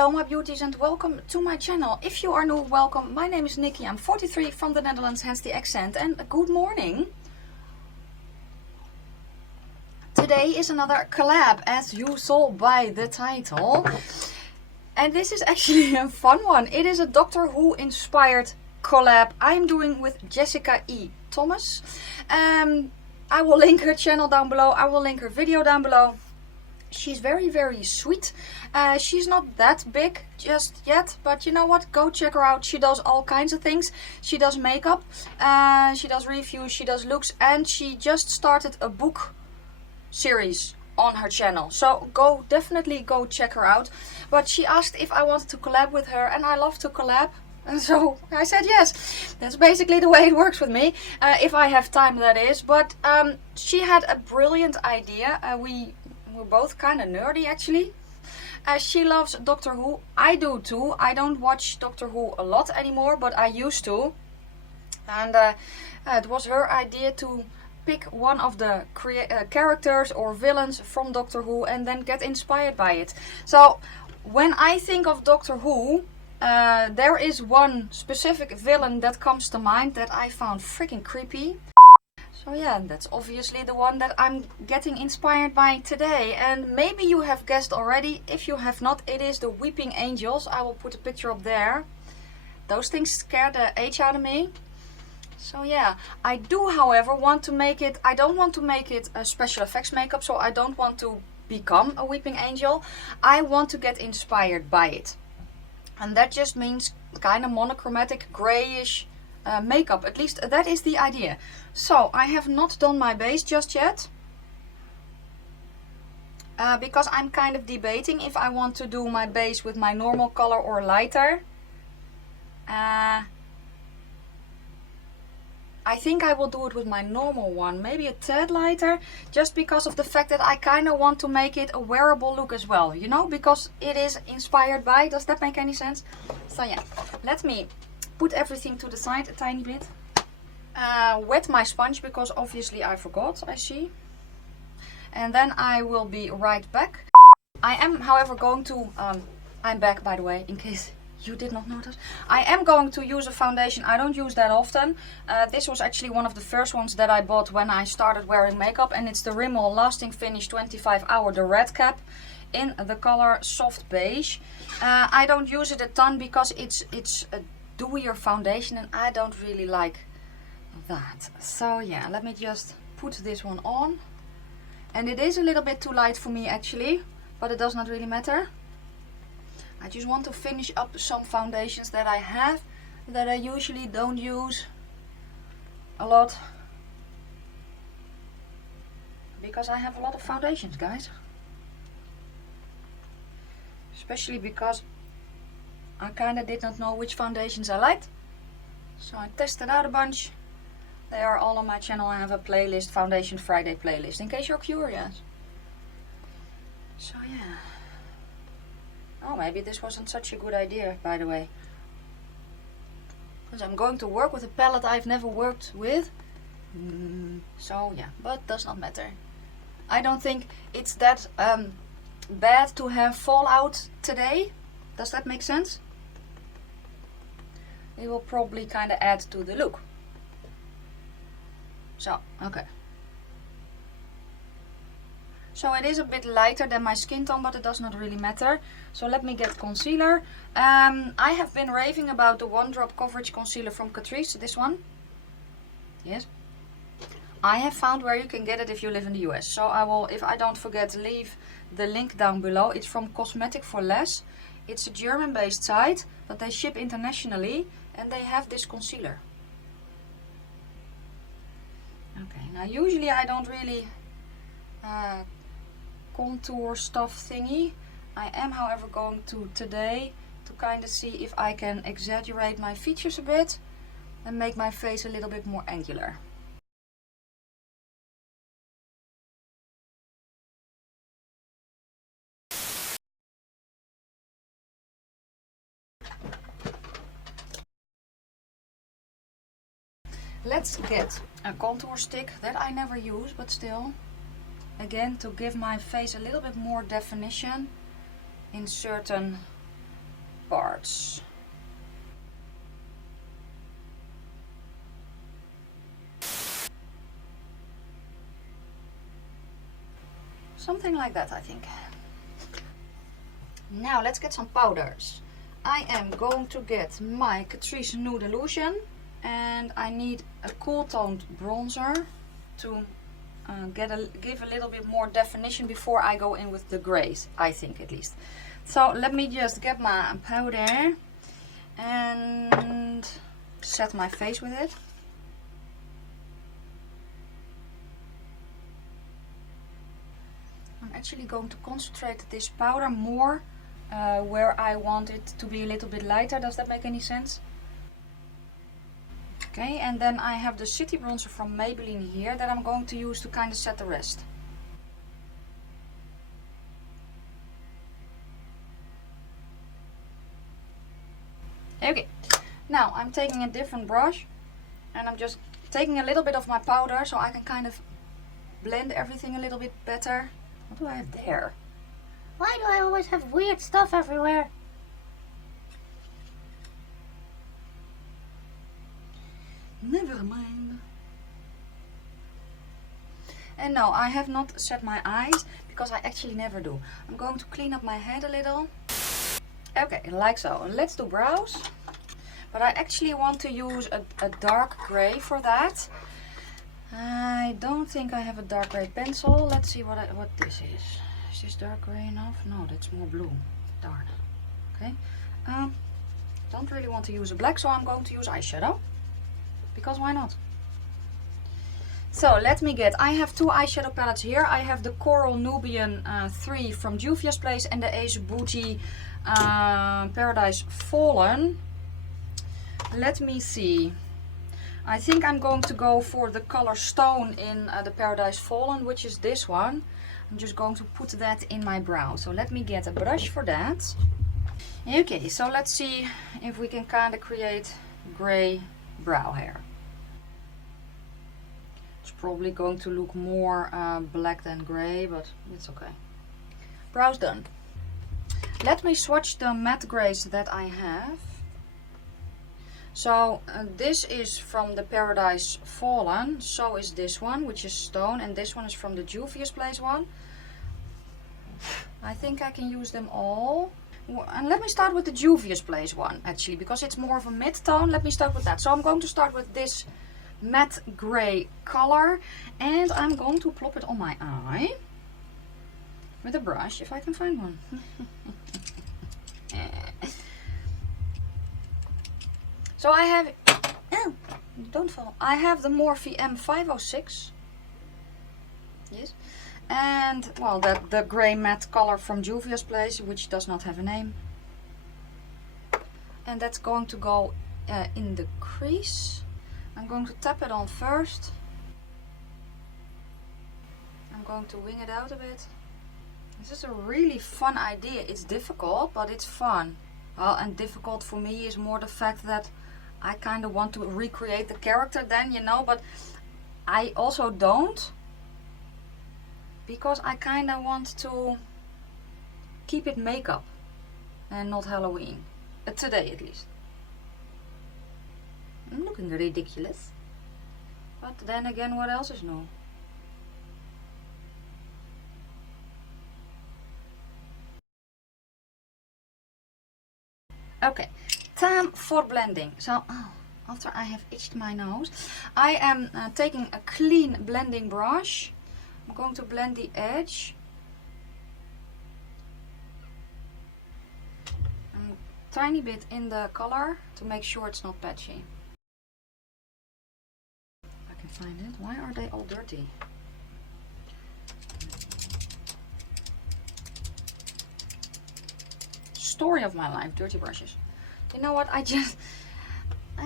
Hello my beauties and welcome to my channel. If you are new, welcome. My name is Nikki. I'm 43 from the Netherlands, hence the accent, and good morning. Today is another collab, as you saw by the title. And this is actually a fun one. It is a Doctor Who inspired collab I'm doing with Jessica E. Thomas. I will link her channel down below. I will link her video down below. She's very sweet. She's not that big just yet, but you know what, go check her out. She does all kinds of things. She does makeup, she does reviews, she does looks, and she just started a book series on her channel, so definitely go check her out. But she asked if I wanted to collab with her, and I love to collab, and so I said yes. That's basically the way it works with me, if I have time, that is. But she had a brilliant idea. We're both kind of nerdy actually. She loves Doctor Who. I do too. I don't watch Doctor Who a lot anymore, but I used to. And it was her idea to pick one of the characters or villains from Doctor Who and then get inspired by it. So when I think of Doctor Who, there is one specific villain that comes to mind that I found freaking creepy. So yeah, that's obviously the one that I'm getting inspired by today. And maybe you have guessed already. If you have not, it is the Weeping Angels. I will put a picture up there. Those things scare the H out of me. So yeah, I do however want to make it, I don't want to make it a special effects makeup, so I don't want to become a Weeping Angel. I want to get inspired by it. And that just means kind of monochromatic, grayish makeup. At least that is the idea. So I have not done my base just yet, because I'm kind of debating if I want to do my base with my normal color or lighter. I think I will do it with my normal one, maybe a tad lighter, just because of the fact that I kind of want to make it a wearable look as well, you know, because it is inspired by. Does that make any sense? So yeah, let me put everything to the side a tiny bit. Wet my sponge because obviously I forgot, I see. And then I will be right back. I am however going to, I'm back by the way, in case you did not notice. I am going to use a foundation. I don't use that often. This was actually one of the first ones that I bought when I started wearing makeup, and it's the Rimmel Lasting Finish 25 Hour, the red cap, in the color Soft Beige. I don't use it a ton because it's a dewier foundation and I don't really like that. So yeah, let me just put this one on. And it is a little bit too light for me actually, but it does not really matter. I just want to finish up some foundations that I have that I usually don't use a lot, because I have a lot of foundations, guys. Especially because I kind of did not know which foundations I liked, so I tested out a bunch. They are all on my channel. I have a playlist, Foundation Friday playlist, in case you're curious. So yeah. Oh, maybe this wasn't such a good idea, by the way, because I'm going to work with a palette I've never worked with. So yeah, but does not matter. I don't think it's that bad to have fallout today. Does that make sense? It will probably kind of add to the look. So, okay. So it is a bit lighter than my skin tone, but it does not really matter. So let me get concealer. I have been raving about the One Drop Coverage Concealer from Catrice, this one. Yes. I have found where you can get it if you live in the US. So I will, if I don't forget, leave the link down below. It's from Cosmetic for Less. It's a German-based site, but they ship internationally, and they have this concealer. Okay, now usually I don't really contour stuff thingy. I am however going to today to kind of see if I can exaggerate my features a bit and make my face a little bit more angular. Let's get a contour stick that I never use, but still, again, to give my face a little bit more definition in certain parts. Something like that, I think. Now let's get some powders. I am going to get my Catrice Nude Illusion, and I need a cool toned bronzer to give a little bit more definition before I go in with the grays, I think at least. So let me just get my powder and set my face with it. I'm actually going to concentrate this powder more where I want it to be a little bit lighter. Does that make any sense? Okay, and then I have the City Bronzer from Maybelline here that I'm going to use to kind of set the rest. Okay, now I'm taking a different brush and I'm just taking a little bit of my powder so I can kind of blend everything a little bit better. What do I have there? Why do I always have weird stuff everywhere? Never mind. And no, I have not set my eyes because I actually never do. I'm going to clean up my head a little. Okay, like so. Let's do brows. But I actually want to use a dark gray for that. I don't think I have a dark gray pencil. Let's see what this is. Is this dark gray enough? No, that's more blue. Darn. Okay. Don't really want to use a black, so I'm going to use eyeshadow. Because why not? So let me get, I have two eyeshadow palettes here. I have the Coral Nubian 3 from Juvia's Place and the Beaute Paradise Fallen. Let me see. I think I'm going to go for the color Stone in the Paradise Fallen, which is this one. I'm just going to put that in my brow. So let me get a brush for that. Okay, so let's see if we can kind of create gray brow hair. It's probably going to look more black than gray, but it's okay. Brows done. Let me swatch the matte grays that I have. So this is from the Paradise Fallen, so is this one, which is Stone, and this one is from the Juvia's Place one. I think I can use them all. And let me start with the Juvia's Place one, actually, because it's more of a mid-tone. Let me start with that. So I'm going to start with this matte gray color, and I'm going to plop it on my eye with a brush, if I can find one. So I have, oh, don't fall. I have the Morphe M506. Yes. And, well, the grey matte color from Juvia's Place, which does not have a name. And that's going to go in the crease. I'm going to tap it on first. I'm going to wing it out a bit. This is a really fun idea. It's difficult, but it's fun. Well, and difficult for me is more the fact that I kind of want to recreate the character then, you know, but I also don't. Because I kind of want to keep it makeup and not Halloween. Today at least. I'm looking ridiculous. But then again, what else is new? Okay, time for blending. So, after I have itched my nose, I am taking a clean blending brush. I'm going to blend the edge. A tiny bit in the color to make sure it's not patchy. I can find it. Why are they all dirty? Story of my life, dirty brushes. You know what? I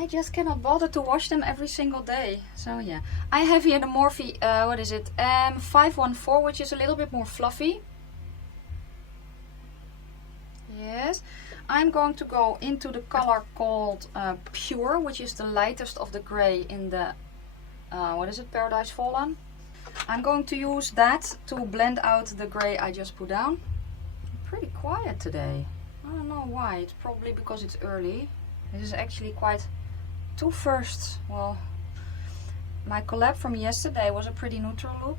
just cannot bother to wash them every single day. So yeah, I have here the Morphe, what is it, 514, which is a little bit more fluffy. Yes, I'm going to go into the color called Pure, which is the lightest of the gray in the, what is it, Paradise Fallen. I'm going to use that to blend out the gray I just put down. I'm pretty quiet today. I don't know why. It's probably because it's early. This is actually quite two firsts. Well, my collab from yesterday was a pretty neutral look,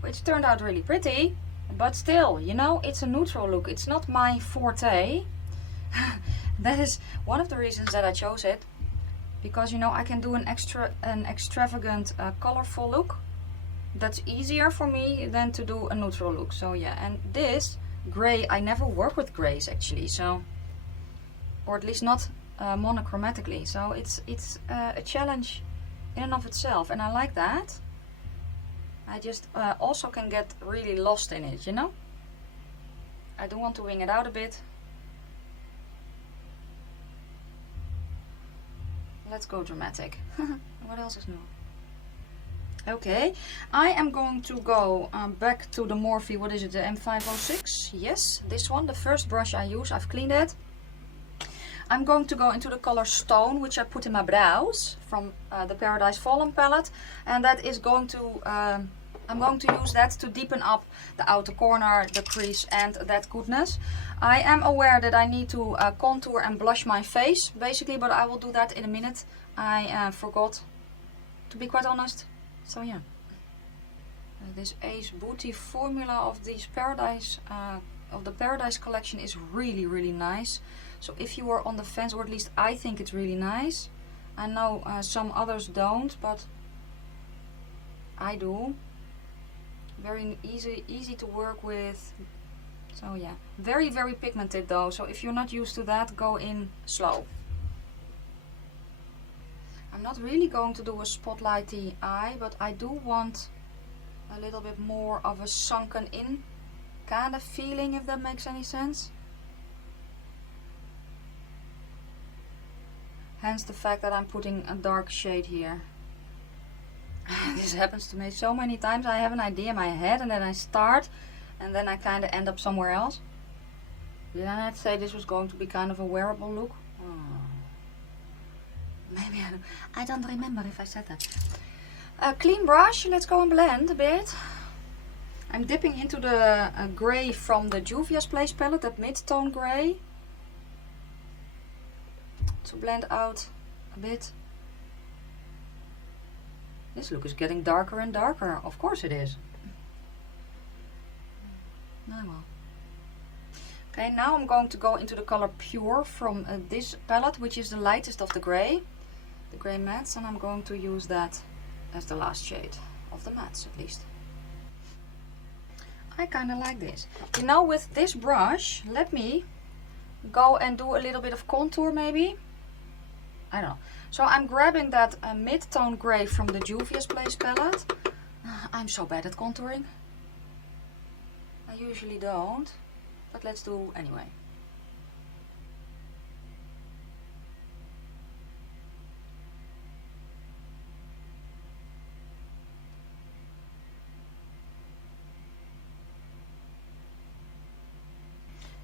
which turned out really pretty, but still, you know, it's a neutral look. It's not my forte. That is one of the reasons that I chose it, because, you know, I can do an extravagant colorful look. That's easier for me than to do a neutral look. So yeah, and this gray, I never work with grays actually, so, or at least not monochromatically, so it's a challenge in and of itself, and I like that. I just also can get really lost in it, you know. I do want to wing it out a bit. Let's go dramatic. What else is new? Okay, I am going to go back to the Morphe, what is it, the M506? Yes, this one, the first brush I use, I've cleaned it. I'm going to go into the color Stone, which I put in my brows from the Paradise Fallen palette. And that is going to, I'm going to use that to deepen up the outer corner, the crease and that goodness. I am aware that I need to contour and blush my face, basically, but I will do that in a minute. I forgot, to be quite honest. So yeah. This Ace Beauty formula of these Paradise, of the Paradise collection is really, really nice. So if you are on the fence, or at least I think it's really nice. I know some others don't, but I do. Very easy to work with. So yeah, very, very pigmented though. So if you're not used to that, go in slow. I'm not really going to do a spotlighty eye, but I do want a little bit more of a sunken in kind of feeling, if that makes any sense. Hence the fact that I'm putting a dark shade here. This happens to me so many times. I have an idea in my head and then I start and then I kind of end up somewhere else. Did I not say this was going to be kind of a wearable look? Oh. Maybe I don't remember if I said that. A clean brush, let's go and blend a bit. I'm dipping into the grey from the Juvia's Place palette, that mid-tone grey, to blend out a bit. This look is getting darker and darker. Of course it is. Oh well. Okay, now I'm going to go into the color Pure from this palette, which is the lightest of the grey mattes, and I'm going to use that as the last shade of the mattes, at least. I kind of like this. You know, with this brush, let me go and do a little bit of contour maybe. I don't know. So I'm grabbing that mid-tone grey from the Juvia's Place palette. I'm so bad at contouring. I usually don't, but let's do anyway.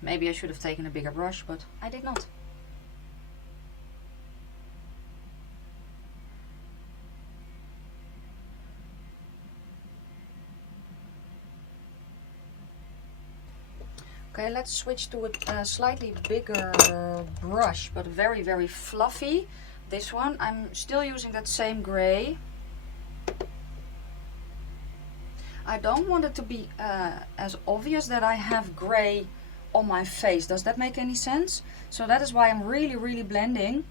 Maybe I should have taken a bigger brush, but I did not. Okay, let's switch to a slightly bigger brush, but very, very fluffy. This one, I'm still using that same grey. I don't want it to be as obvious that I have grey on my face. Does that make any sense? So that is why I'm really, really blending.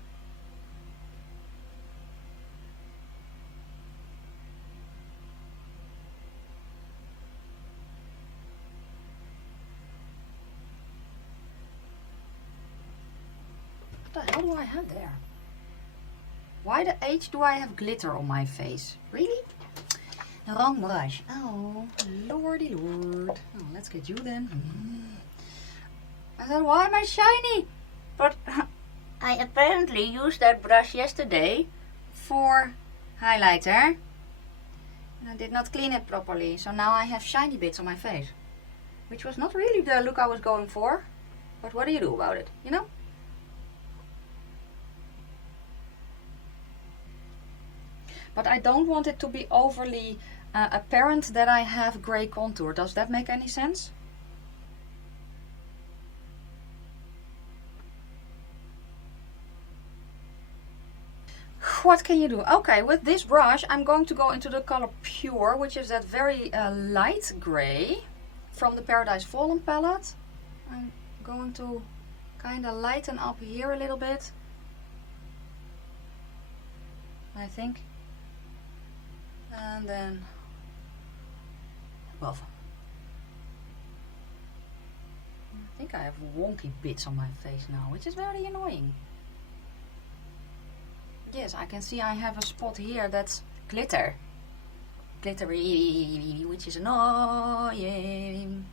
What the hell do I have there? Why the H do I have glitter on my face? Really? The wrong brush. Oh, lordy lord. Oh, let's get you then. I said, why am I shiny? But I apparently used that brush yesterday for highlighter. And I did not clean it properly. So now I have shiny bits on my face. Which was not really the look I was going for. But what do you do about it, you know? But I don't want it to be overly apparent that I have grey contour. Does that make any sense? what can you do? Okay, with this brush I'm going to go into the color Pure, which is that very light gray from the Paradise Fallen palette. I'm going to kind of lighten up here a little bit, I think, and then above. I think I have wonky bits on my face now, which is very annoying. Yes, I can see I have a spot here that's glittery, which is annoying.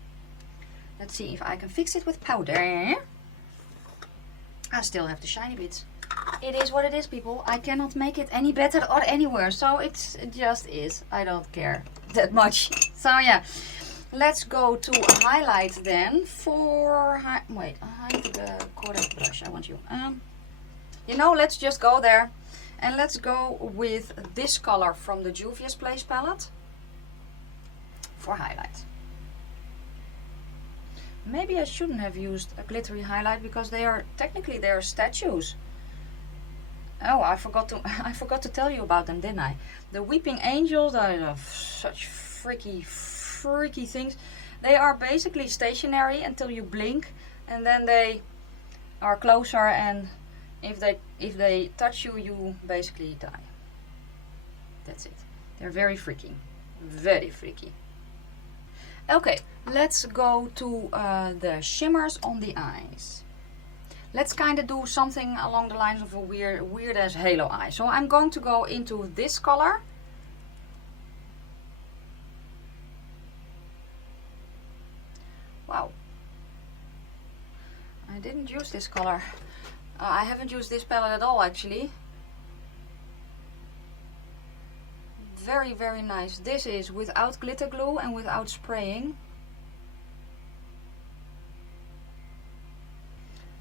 Let's see if I can fix it with powder. I still have the shiny bits. It is what it is, people. I cannot make it any better or anywhere, so it just is. I don't care that much. So yeah, let's go to highlight then. Wait, I need the correct brush. I want you. You know, let's just go there. And let's go with this color from the Juvia's Place palette for highlight. Maybe I shouldn't have used a glittery highlight because they are technically statues. Oh, I forgot to tell you about them, didn't I? The Weeping Angels are such freaky things. They are basically stationary until you blink, and then they are closer, and if they touch you, you basically die. That's it. They're very freaky. Very freaky. Okay, let's go to the shimmers on the eyes. Let's kind of do something along the lines of a weird ass halo eye. So I'm going to go into this color. Wow. I didn't use this color. I haven't used this palette at all, actually. Very, very nice. This is without glitter glue and without spraying.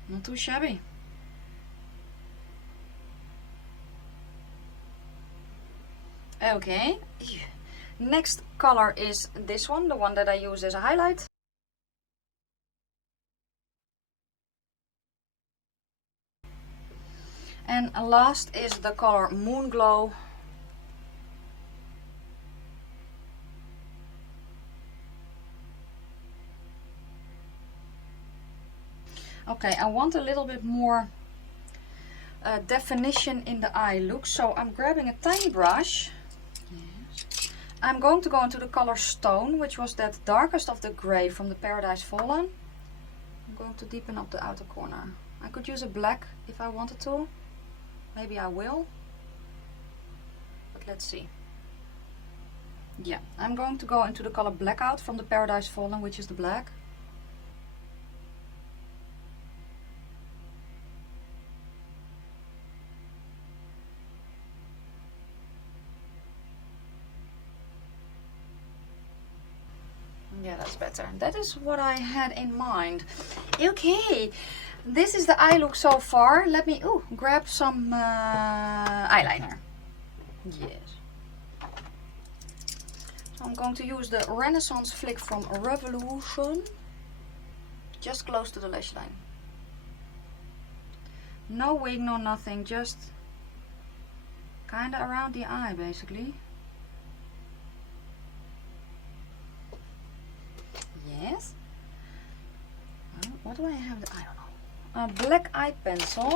Not too shabby. Okay. Next color is this one, the one that I use as a highlight. And last is the color Moon Glow. Okay, I want a little bit more definition in the eye look, so I'm grabbing a tiny brush. Yes. I'm going to go into the color Stone, which was that darkest of the gray from the Paradise Fallen. I'm going to deepen up the outer corner. I could use a black if I wanted to. Maybe I will. But let's see. Yeah, I'm going to go into the color Blackout from the Paradise Fallen, which is the black. Yeah, that's better. That is what I had in mind. Okay, this is the eye look so far. Let me grab some eyeliner. Yes. So I'm going to use the Renaissance Flick from Revolution. Just close to the lash line. No wing, no nothing. Just kind of around the eye, basically. Yes. What do I have? I don't know. A black eye pencil.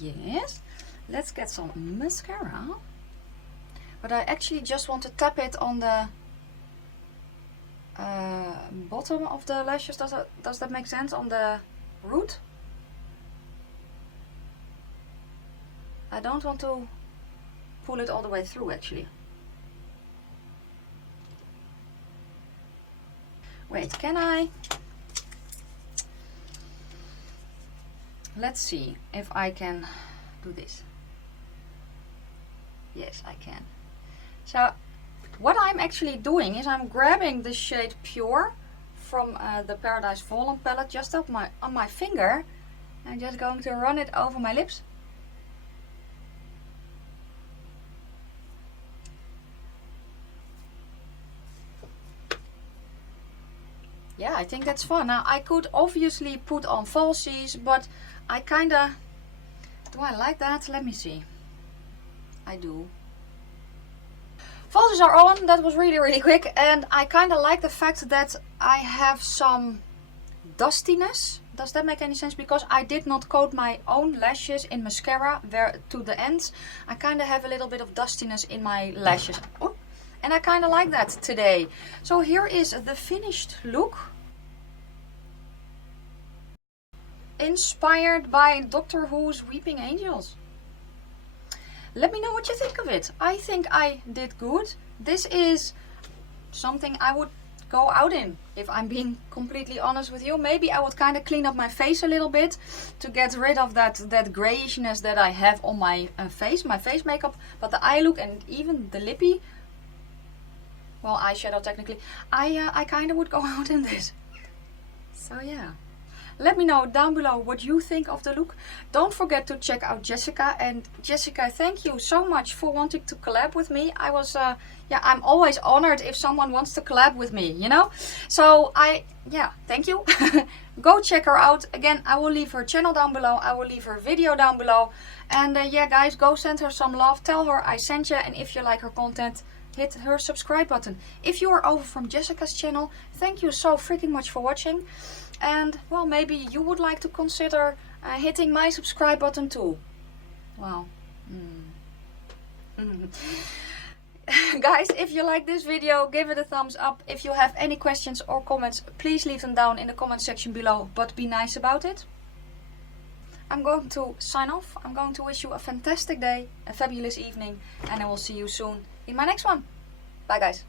Yes. Let's get some mascara. But I actually just want to tap it on the bottom of the lashes. Does that make sense? On the root? I don't want to pull it all the way through, actually. Wait, can I? Let's see if I can do this. Yes, I can. So what I'm actually doing is I'm grabbing the shade Pure from the Paradise Fallen palette just on my finger. I'm just going to run it over my lips. yeah, I think that's fun. Now I could obviously put on falsies, but I kinda, do I like that? Let me see. I do. Falsies are on. That was really quick, and I kinda like the fact that I have some dustiness. Does that make any sense? Because I did not coat my own lashes in mascara to the ends. I kind of have a little bit of dustiness in my lashes. Oh, and I kind of like that today. So here is the finished look. Inspired by Doctor Who's Weeping Angels. Let me know what you think of it. I think I did good. This is something I would go out in, if I'm being completely honest with you. Maybe I would kind of clean up my face a little bit to get rid of that grayishness that I have on my face makeup. But the eye look and even the lippy, well, eyeshadow technically, I kind of would go out in this. So yeah. Let me know down below what you think of the look. Don't forget to check out Jessica. And Jessica, thank you so much for wanting to collab with me. I was, yeah, I'm always honored if someone wants to collab with me, you know? So yeah, thank you. Go check her out. Again, I will leave her channel down below. I will leave her video down below. And yeah, guys, go send her some love. Tell her I sent you. And if you like her content, hit her subscribe button. If you are over from Jessica's channel, thank you so freaking much for watching. And well, maybe you would like to consider hitting my subscribe button too. Well, guys, if you like this video, give it a thumbs up. If you have any questions or comments, please leave them down in the comment section below, but be nice about it. I'm going to sign off. I'm going to wish you a fantastic day, a fabulous evening, and I will see you soon in my next one. Bye, guys.